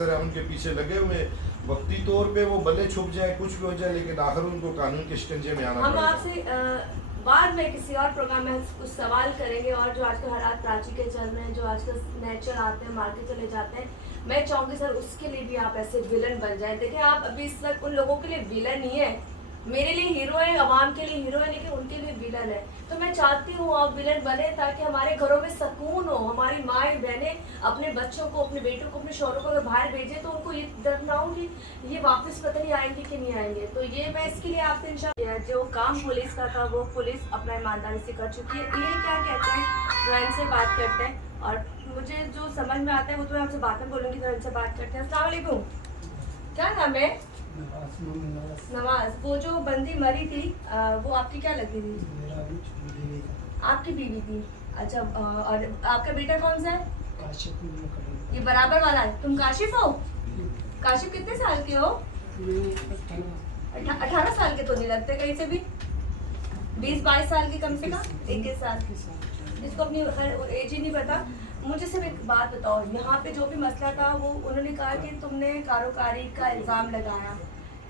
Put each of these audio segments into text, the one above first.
उनके पीछे लगे हुए, वक्ती तौर पे वो भले छुप जाए कुछ भी हो जाए, लेकिन आखिर उनको कानून के शिकंजे में आना हम पड़ेगा। आपसे बाद में किसी और प्रोग्राम में कुछ सवाल करेंगे। और जो आजकल हालात कराची के चल रहे हैं, जो आजकल नेचर आते हैं, मार्केट चले जाते हैं, मैं चाहूँगी सर उसके लिए भी आप ऐसे विलन बन जाए। देखिए आप अभी इस वक्त उन लोगों के लिए विलन ही है, मेरे लिए हीरो है, आवाम के लिए हीरो है, लेकिन उनके लिए विलन है। तो मैं चाहती हूँ आप विलन बने ताकि हमारे घरों में सुकून हो, हमारी माएँ बहनें अपने बच्चों को, अपने बेटों को, अपने शौहरों को अगर बाहर भेजें तो उनको ये डर ना हो कि ये वापस पता नहीं आएंगे कि नहीं आएंगे। तो ये मैं इसके लिए आपसे इंशाल्लाह, जो काम पुलिस का था वो पुलिस अपना ईमानदारी से कर चुकी है। ये क्या कहते हैं, जो इनसे बात करते हैं और मुझे जो समझ में आता है वो तो मैं आपसे बाद में बोलूँगी, तो इनसे बात करते हैं। अस्सलाम वालेकुम, क्या नाम है? नवाज। वो जो बंदी मरी थी वो आपकी क्या लगती थी? आपकी बीवी थी। अच्छा, और आपका बेटा कौन सा है? ये बराबर वाला है। तुम काशिफ हो? काशिफ कितने साल के हो? 18 साल के तो नहीं लगते कहीं से भी, 20-22 साल के कम से कम, 21 साल। जिसको अपनी एज ही नहीं पता। मुझे सिर्फ एक बात बताओ, यहाँ पे जो भी मसला था वो उन्होंने कहा कि तुमने कारोकारी का इल्ज़ाम लगाया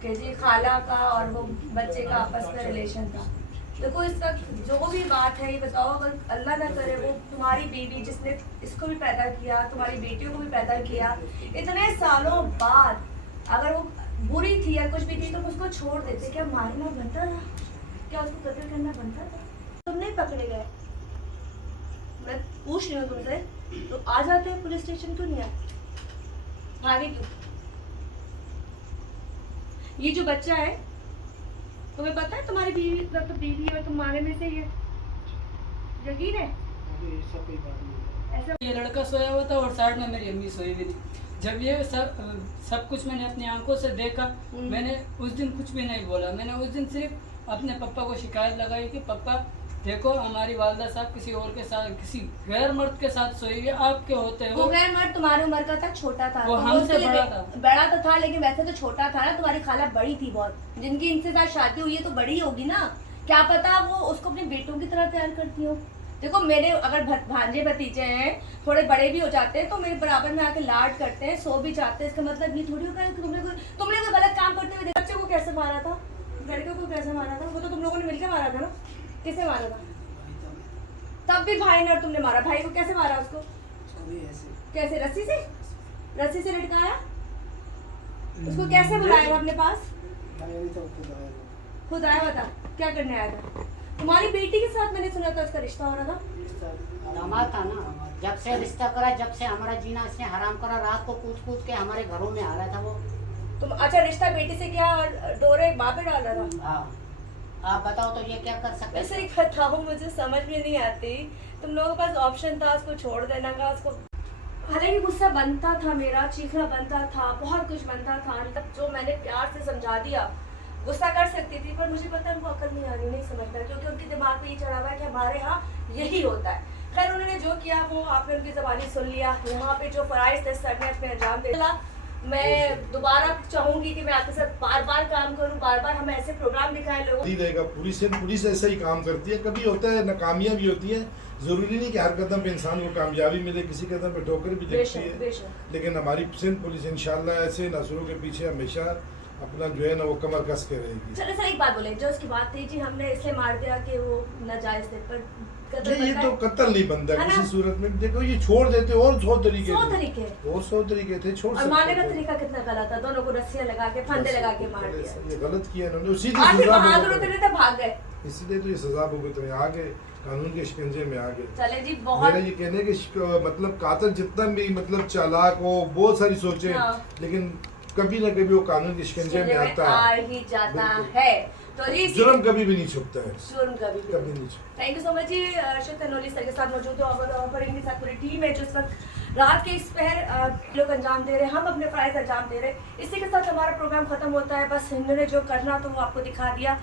कि जी खाला का और वो बच्चे का आपस में रिलेशन था। देखो इस वक्त जो भी बात है ये बताओ, अगर अल्लाह ना करे वो तुम्हारी बीवी जिसने इसको भी पैदा किया, तुम्हारी बेटियों को भी पैदा किया, इतने सालों बाद अगर वो बुरी थी या कुछ भी थी तो उसको छोड़ देते, क्या मारना बनता था? क्या उसको कत्ल करना बनता था? तुम नहीं पकड़े गए, मैं पूछ रही हूँ तुमसे, तो आ जाते हैं पुलिस स्टेशन, क्यों नहीं आए? भागे क्यों? ये जो बच्चा है तुम्हें पता है तुम्हारी बीवी, मतलब बीवी और तुम्हारे में से ये यकीन है? ऐसा ये लड़का सोया हुआ था और साइड में मेरी अम्मी सोई हुई थी। जब ये सब कुछ मैंने अपनी आंखों से देखा, मैंने उस दिन कुछ भी नहीं बोला। मैंने उस दिन सिर्फ अपने पापा को शिकायत लगाई कि पापा देखो हमारी वालदा साहब किसी और के साथ, किसी गैर मर्द के साथ सोई है, आप क्या होते हो? वो गैर मर्द तुम्हारी उम्र का था, छोटा था। वो तो हमसे उसके लिए बड़ा था। बड़ा तो था, लेकिन वैसे तो छोटा था ना। तुम्हारी खाला बड़ी थी बहुत, जिनकी इनसे साथ शादी हुई है तो बड़ी होगी ना। क्या पता वो उसको अपने बेटों की तरह प्यार करती हो। देखो मेरे अगर भांजे भतीजे हैं, थोड़े बड़े भी हो जाते हैं तो मेरे बराबर में आके लाड करते हैं, सो भी जाते हैं। इसका मतलब ये थोड़ी होगा कि तुमने कोई गलत काम करते हुए बच्चे को कैसे मारा था, लड़के को कैसे मारा था? वो तो तुम लोगों ने मिलकर मारा था ना। किसे मारा था? तब भी भाई ने और तुमने मारा। भाई को कैसे मारा? उसको कैसे? रस्सी से? रस्सी से लटकाया? उसको कैसे बुलाया अपने पास? खुद आया? बता क्या करने आया था? तुम्हारी बेटी के साथ मैंने सुना था उसका रिश्ता हो रहा था। दामाद था ना, जब से रिश्ता करा, जब से हमारा जीना इसने हराम करा, रात को कूद कूद के हमारे घरों में आ रहा था वो। तुम अच्छा रिश्ता बेटी से क्या और डोरे बाप पे डाल रहा था? हाँ, आप बताओ तो ये क्या कर सकते? वैसे एक बताओ, मुझे समझ में नहीं आती। तुम लोगों के पास ऑप्शन था उसको छोड़ देना का, उसको हालांकि गुस्सा बनता था, मेरा चीखना बनता था, बहुत कुछ बनता था। तब जो मैंने प्यार से समझा दिया, गुस्सा कर सकती थी, पर मुझे पता है उनको अकल नहीं आनी, नहीं समझता, क्योंकि उनके दिमाग में ये चढ़ा हुआ है कि हमारे यहाँ यही होता है। खैर उन्होंने जो किया वो आपने उनकी ज़बानी सुन लिया। यहाँ पे जो फराइज थे सर ने अपने अंजाम दे दिया। मैं दोबारा चाहूंगी कि मैं आपके साथ बार बार काम करूं, बार बार हम ऐसे प्रोग्राम दिखाएं लोगों को। देगा पुलिस ऐसा ही काम करती है। कभी होता है नाकामियां भी होती है, जरूरी नहीं कि हर कदम पे इंसान को कामयाबी मिले, किसी कदम पे ठोकर भी दिखती है। लेकिन हमारी सिंध पुलिस इंशाल्लाह ऐसे नसरों के पीछे हमेशा अपना जो है ना वो कमर कस के रहेगी। चलो सर एक बात बोले, जो उसकी बात थी जी हमने इसलिए मार दिया कि वो नाजायज थे, पर ये तो कत्ल नहीं बनता किसी सूरत में। देखो ये छोड़ देते और 100 तरीके थे छोड़ और मारने का तरीका कितना गलत था। दोनों को रस्सियां लगा के, फंदे लगा के मार दिया। ये गलत किया इन्होंने, सीधी सजा भाग गए, इसलिए तो ये सजा भुगतने आ गए, कानून के शिकंजे में आ गए। चले जी बहुत मेरा ये कहने के मतलब कातिल जितना भी मतलब चालाक हो, बहुत सारी सोचे, लेकिन कभी ना कभी वो कानून के शिकंजे में आता आ ही जाता है। तो जी जुर्म कभी भी नहीं छुपता है, जुर्म कभी नहीं छुपता। थैंक यू सो मच जी। अर्शद तनोली सर के साथ मौजूद हो और फरीन के साथ पूरी टीम है जो इस वक्त रात के इस पहर लोग अंजाम दे रहे हैं, हम अपने फ़राइज़ अंजाम दे रहे हैं। इसी के साथ हमारा प्रोग्राम खत्म होता है। बस इन्होंने जो करना तो वो आपको दिखा दिया।